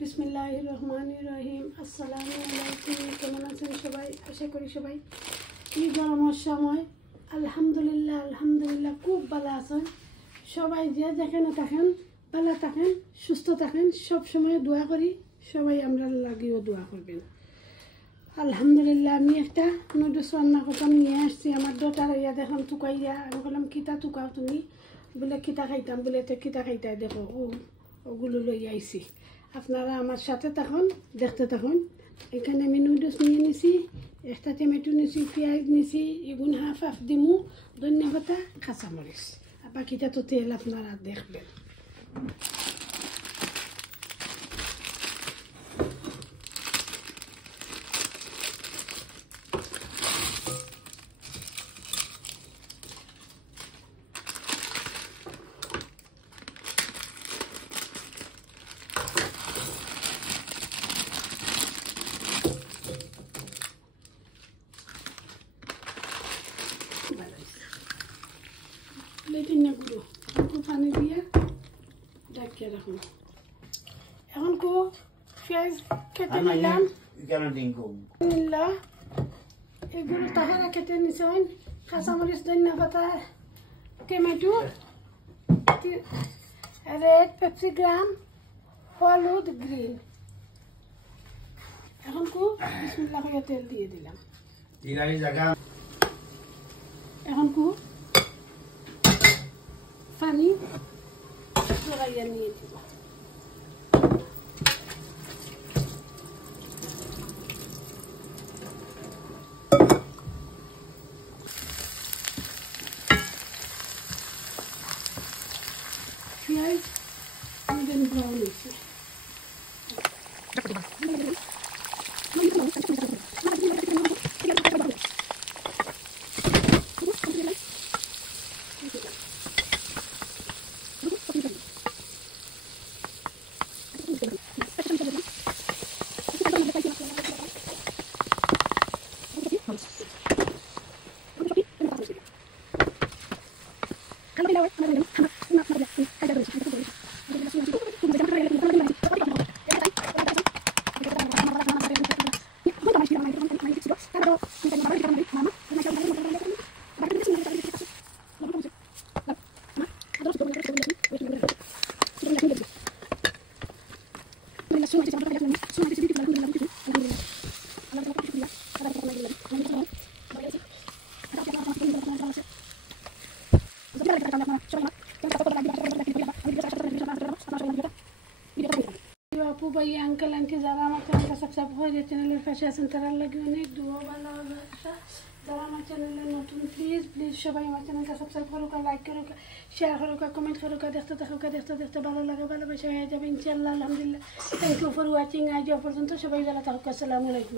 বিসমিল্লাহির রহমানির রহিম। আসসালামু আলাইকুম। কেমন আছেন সবাই? আশা করি সবাই এই গরমের সময় আলহামদুলিল্লাহ খুব ভালো আছেন। সবাই যে যেখানে থাকেন ভালো থাকেন, সুস্থ থাকেন। সব সময় দোয়া করি সবাই আমরা লাগিয়েও দোয়া করবেন। আলহামদুলিল্লাহ আমি একটা নুডলস রান্না করতাম নিয়ে আসছি। আমার ডটার ইয়া দেখলাম টুকাইয়া, আমি বললাম কিতা টুকাও তুমি? বলে কিতা খাইতাম, বলে তো কিতা খাইতাই দেখো ওগুলো লই আইছি। আপনারা আমার সাথে থাকুন, দেখতে থাকুন। এখানে আমি নুডলস নিয়ে নিছি, একটা টমেটো নিছি, পেঁয়াজ নিছি, এগুন হাফ দিমু, ধনিয়া পাতা, কাঁচামরিচ, আর বাকিটা তো তেল আপনারা দেখবেন। গুঁড়ো পানি দিয়ে ডাকিয়ে রাখুন। এখন কো পেঁয়াজ কেটে নিলাম, এগুলো তাহারা কেটে নিছেন, কাঁচামরিচ, ধনিয়া পাতা, টমেটো, রেড পেপসিকাম, হলুদ, গ্রিন। এখন কো বিসমিল্লাহ করে তেল দিয়ে দিলাম। এখন কো পানি জড়াইয়া নিয়ে দিব। পেঁয়াজ গোল্ডেন ব্রাউন হয়েছে। আপু ভাই আঙ্কেল আন্টি যারা আমার চ্যানেলটা সাবস্ক্রাইব করে চ্যানেলের পাশে আছেন তারা লাগে অনেক দোয়া ভালোবাসা। যারা আমার চ্যানেলে নতুন প্লিজ সবাই আমার চ্যানেলটা সাবস্ক্রাইব করুক, লাইক করুক, শেয়ার করুক, কমেন্ট করুক। দেখতে ভালো লাগে, ভালোবাসা হয়ে যাবে ইনশাআল্লাহ। আলহামদুলিল্লাহ। Thank you for watching. আজ পর্যন্ত সবাই ভালো থাকুক। আসসালামু আলাইকুম।